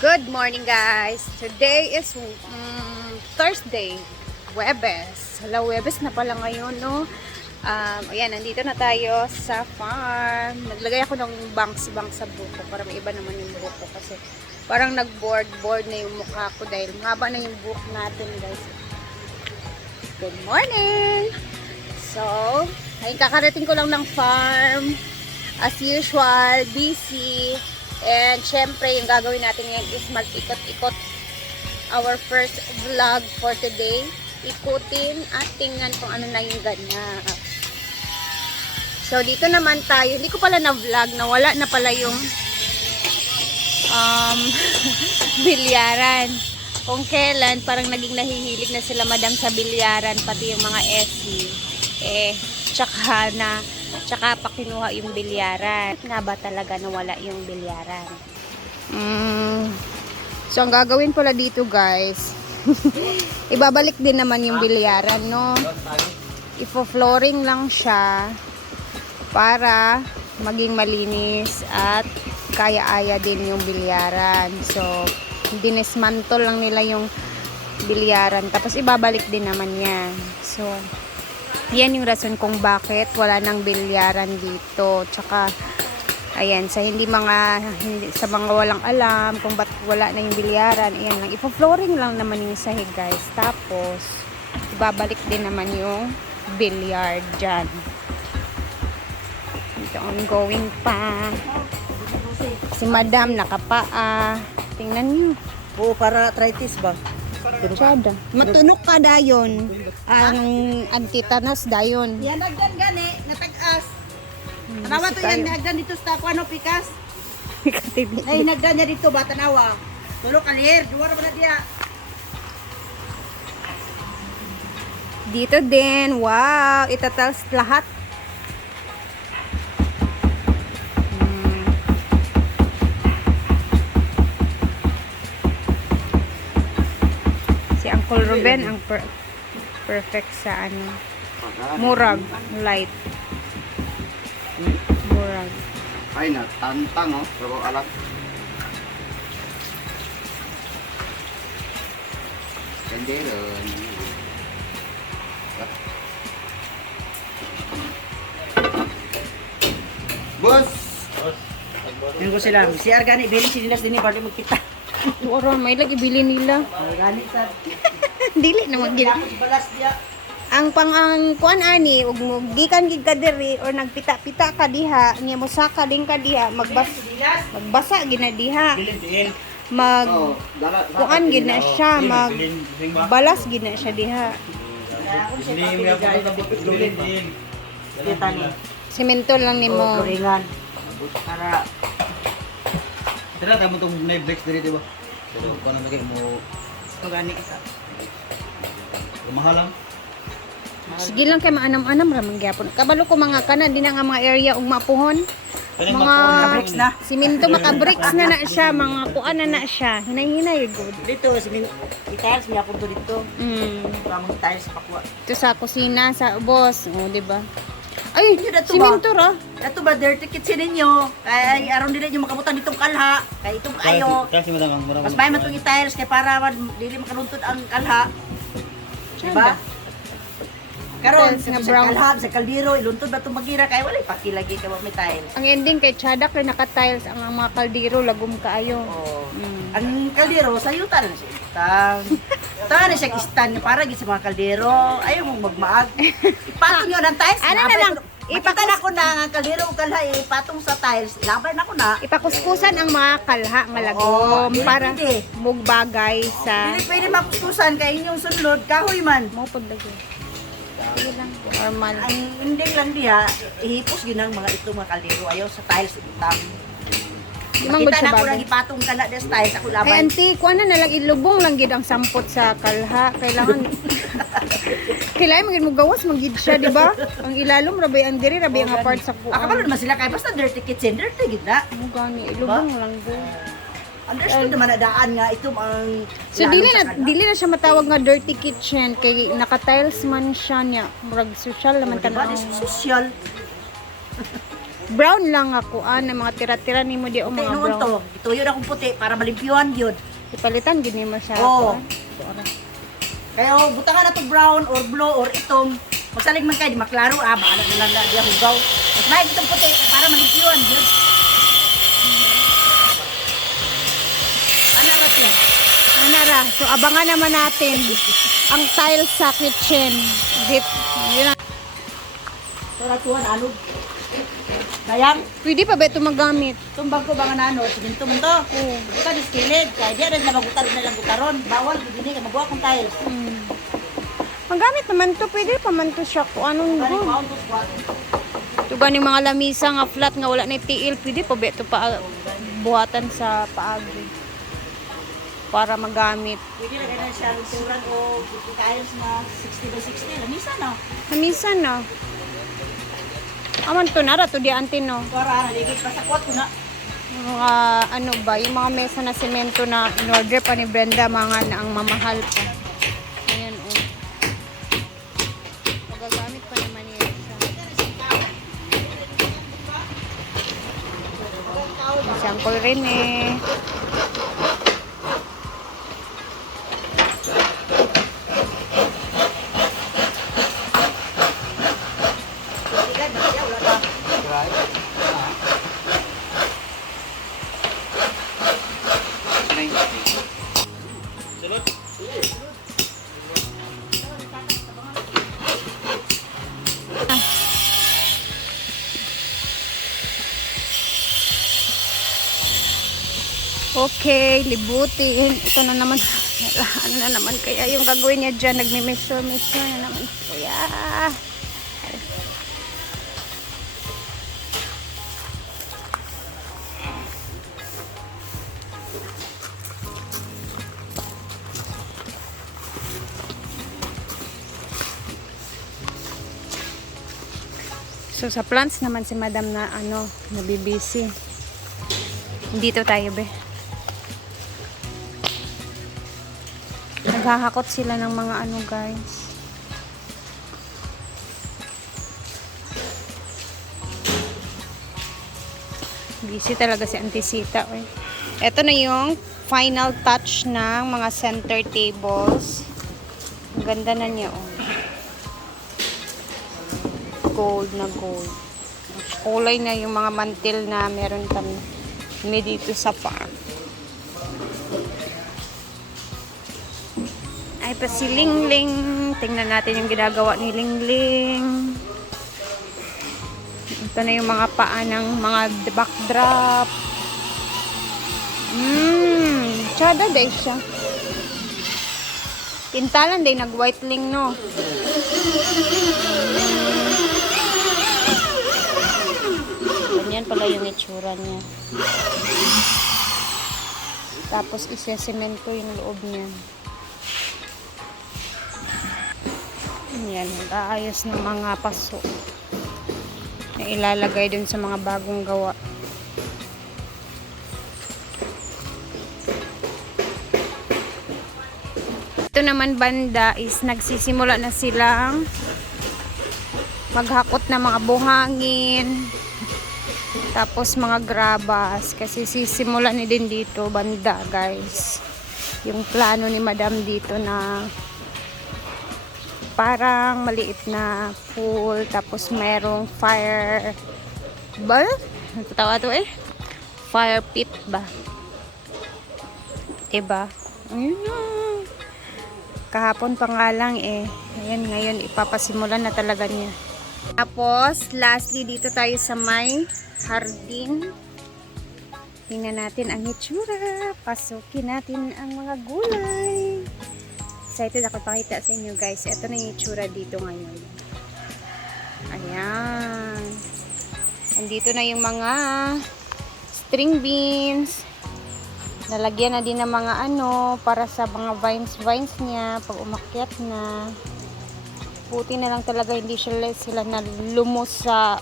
Good morning guys! Today is Thursday, Huwebes. Hala, Huwebes na pala ngayon, no? Ayan, nandito na tayo sa farm. Naglagay ako ng bangs sa buko para may iba naman yung buko kasi parang nag-board na yung mukha ko dahil mahaba na yung buhok natin, guys. Good morning! So, ay kakarating ko lang ng farm. As usual, busy. And syempre, yung gagawin natin ngayon is mag-ikot-ikot our first vlog for today. Ikutin at tingnan kung ano na yung ganap. So, dito naman tayo. Hindi ko pala na-vlog. Nawala na pala yung bilyaran. Kung kailan, parang naging nahihilig na sila madam sa bilyaran, pati yung mga SC. Tsaka pa kinuha yung bilyaran. Nga ba talaga nawala yung bilyaran? So, ang gagawin pala dito, guys, ibabalik din naman yung bilyaran, no? Ifo-flooring lang siya para maging malinis at kaya-aya din yung bilyaran. So, dinismantle lang nila yung bilyaran. Tapos, ibabalik din naman yan. So, yan yung rason kung bakit wala nang bilyaran dito. Tsaka, ayan, sa sa mga walang alam kung ba't wala na yung bilyaran, ayan lang. Ipo-flooring lang naman yung sahig, guys. Tapos, ibabalik din naman yung bilyard dyan. Ito, ongoing pa. Si madam, nakapaa. Tingnan nyo. Oo, para arthritis ba? Tsada. Matunok ka dayon. Ang antitanas dayon. Yan, nagdan gani, natag-as. Tanawa to yan, nagdan dito sa ano, pikas. Ay, nagdan niya dito ba, tanawa. Tulog kalir, duwara ba na diya? Dito din. Wow, itatals lahat. Si Uncle Ruben ang perfect sa ano. Murag light. Murag. Ay na, tantang oh, pero alat. Kanderon. Boss! Yun ko sila, si Argani, bilin sinilas din ni Party magkita. Oron, may lagi bili nila. Argani sa... Dili naman gila. Balas diya. Ang kuan ani ug gikan gid ka diri or nagpita-pita ka diha, niya mo saka din ka diha, magbasa gid na diha. Kuan gid na siya, balas gid na siya diha. Kita ni. Semento lang nimo. Turingan. Para... Tira, tamo itong may breaks dito, diba? Pero kung ano lagi mo, Argani isa. mahal lang. Sige lang kay maanam-anam ra man gyapon. Kabalo ko mga kana di na nga mga area ug mapuhon. Mga bricks na. Simento maka-bricks na siya, mga kuan na siya. Hinay-hinay good. Dito, i-tiles niya ako dito. Ramong tiles sa pakwa. Ito sa kusina sa boss, oh, di ba? Ay, Yun na to simento ra. Ito ba, dirty kitchen ninyo? Kaya aron nila yung makabutan ditong kalha. Kaya itong ayo. Kasi madam, ang mura. Mas may matong i-tiles kaya para dili makaruntod ang kalha. Diba? Karon Tiles nga sa brown. kalha, sa kaldero, iluntod ba itong magira kaya wala ipakilagi ka may tiles. Ang ending kay Chada kay naka-tiles ang mga kaldero lagom kaayo. Oh. Ang kaldero, sayutan na siya. Tama na siya kistan para gid sa mga kaldero. Ayaw mong magmaag. Ipatong nyo ng tiles. Ano na lang, Ipakita na ko na ang kaldero o kalha ipatong sa tiles. Labay na ko na. Ipakuskusan ang mga kalha nga lagom Oo, para pwede. mugbagay sa Hindi pwede makuskusan kay inyong sunod, kahoy man. mo pud lagi. Sige lang, normal. Ang ending lang diha, ihipos yun ang mga itong mga kaldero. Ayaw sa tiles, itang. Di man gud Makita siya na ko bagay. lang ipatong ka na des tiles. Ako Kay labay. auntie, kuha na lang ilubong lang gid ang sampot sa kalha. Kailangan magid mo gawas magid siya, di ba? Ang ilalom rabay ang diri rabay ang apart sa Ako kuan. naman sila kay basta dirty kitchen, dirty gid na. Mo gani ilubong lang go. Understood naman na daan nga ito ang So dili na siya matawag nga dirty kitchen kay naka-tiles man siya niya. Murag social naman diba, tanaw. social. Brown lang ako, ng mga tira-tira nimo di o Puti mga noon to. brown. Ituyo na akong puti para malimpyuhan yun. Ipalitan gini mo siya. Oo. Ako. Kaya butangan na to brown or blue or itom. Magsalig man kayo, di maklaro. Bahala na lang di hugaw. Mas maig itong puti para malimpyuhan yun. Ano ba siya? Ra. So abangan naman natin ang tiles sa kitchen. Yun na. So ratuhan, ano? Dayang, Pwede pa ba ito magamit? tumbang ko ba nga nano? Siminto man to. Oo. Buta di skilid. Kaya di rin na magutar na lang gutaron. Bawal, hindi ka magawa kong tiles. Magamit naman to, pwede pa man to siya kung anong Balik good. maon to squat. Ito ganing mga lamisa nga flat nga wala na tiil, pwede pa ba ito pa buhatan sa paagi para magamit. Pwede na ganyan siya luturan o tiles na 60 by 60. Lamisa na. Lamisa na. Aman to nara to di antin no. Para naligid pa sa kwat ko na. Yung mga ano ba, yung mga mesa na semento na in-order pa ni Brenda, mga na ang mamahal pa. Ayan oh. Magagamit pa naman yan siya. Sample rin eh. Ligan, siya, wala na. Sulod. Okay, libutin. Ito na naman. Ano na naman kaya yung gagawin niya dyan? Nagmi-measure na naman. Kaya... So sa plants naman si Madam na nabibisi. Dito tayo be. Naghahakot sila ng mga guys. Busy talaga si Auntie Sita. Ito na yung final touch ng mga center tables. Ang ganda na niya Gold na gold. Kulay na yung mga mantil na meron kami dito sa farm. Ay pa si Lingling. Tingnan natin yung ginagawa ni Lingling. Ito na yung mga paa ng mga backdrop. Tsada day siya. Pintalan day nag-whitening no. Ganyan pala yung itsura niya. Tapos isesemento yung loob niya. Yan, nag-aayos ng mga paso na ilalagay dun sa mga bagong gawa. Ito naman banda is nagsisimula na silang maghakot ng mga buhangin, tapos mga grabas, kasi sisimula ni din dito banda guys yung plano ni Madam dito na parang maliit na pool, tapos mayroong fire ba? Nagtatawa to fire pit ba? Diba? Ayun na. Kahapon pa nga lang ayan, ngayon ipapasimulan na talaga niya. Tapos lastly dito tayo sa may hardin. Tingnan natin ang itsura. Pasukin natin ang mga gulay. Excited ako pakita sa inyo guys. Ito na yung itsura dito ngayon. Ayan. Andito na yung mga string beans. Nalagyan na din ng mga para sa mga vines niya pag umakyat na. Buti na lang talaga hindi sila na lumos sa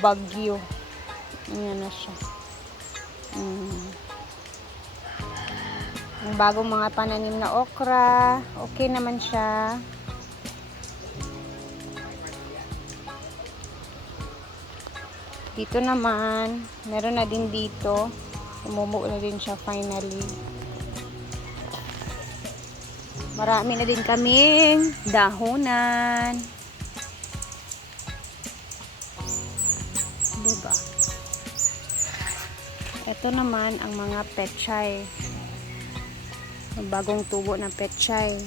bagyo. Ayan na siya. Ang bagong mga pananim na okra, okay naman siya. Dito naman, meron na din dito. Umumu na din siya finally. Marami na din kaming dahonan. Diba? Ito naman ang mga pechay. Ang bagong tubo ng pechay.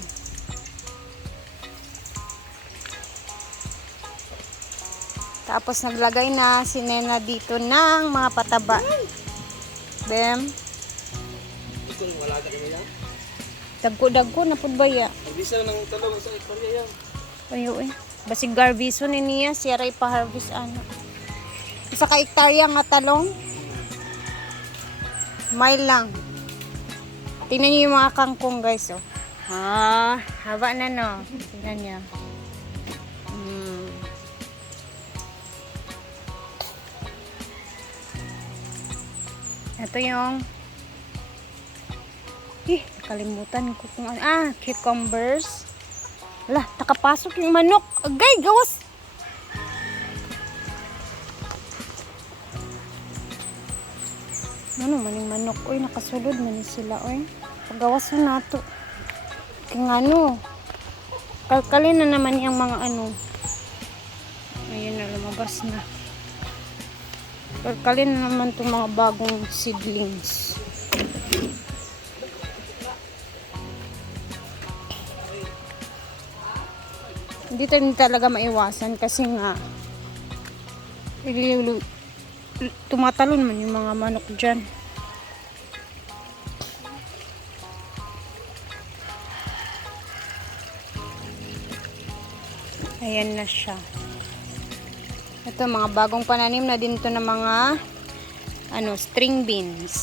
Tapos naglagay na si Nena dito ng mga pataba. Bem. Dagko-dagko na pud baya. Bisa ng talong sa ekwarya yan. Ayo eh. Basig garvison ni niya siya ray pa-harvest ano. Isa ka hektarya nga talong. May lang. Tingnan niyo yung mga kangkong guys oh. Ah, haba na no. Tingnan niyo. Ito yung nakalimutan ko kung ano. Ah, cucumbers. Wala, nakapasok yung manok. Agay, gawas. Ano man yung manok? Uy, nakasulod man sila. Uy, pagawas na nato. Kaya ano, kalkalin na naman yung mga ano. Ayun na, lumabas na. Kalkalin na naman itong mga bagong seedlings. Hindi talaga maiwasan kasi nga tumatalon man yung mga manok dyan. Ayan na siya. Ito, mga bagong pananim na din to ng mga string beans.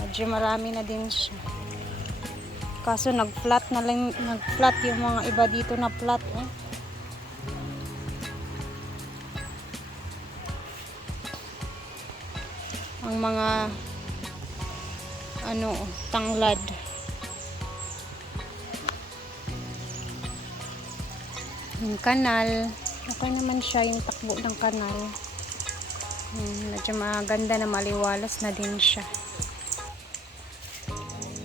Medyo marami na din siya. Kaso nag-flat na lang, nag-flat yung mga iba dito na flat. Eh. Ang mga tanglad. Yung kanal. Okay naman siya yung takbo ng kanal. Medyo maganda na maliwalas na din siya.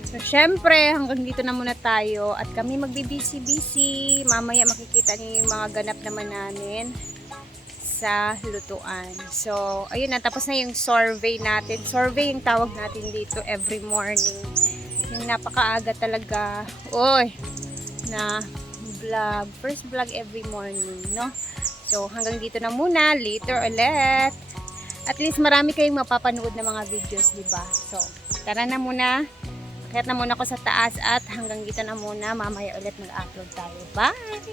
So, syempre, hanggang dito na muna tayo. At kami magbibisi-bisi. Mamaya makikita niyo yung mga ganap naman namin sa lutuan. So, ayun na. Tapos na yung survey natin. Survey yung tawag natin dito every morning. Yung napakaaga talaga. Oy! Na vlog. First vlog every morning, no? So, hanggang dito na muna. Later ulit. At least marami kayong mapapanood na mga videos, diba? So, tara na muna. Kaya na muna ako sa taas at hanggang dito na muna. Mamaya ulit mag-upload tayo. Bye!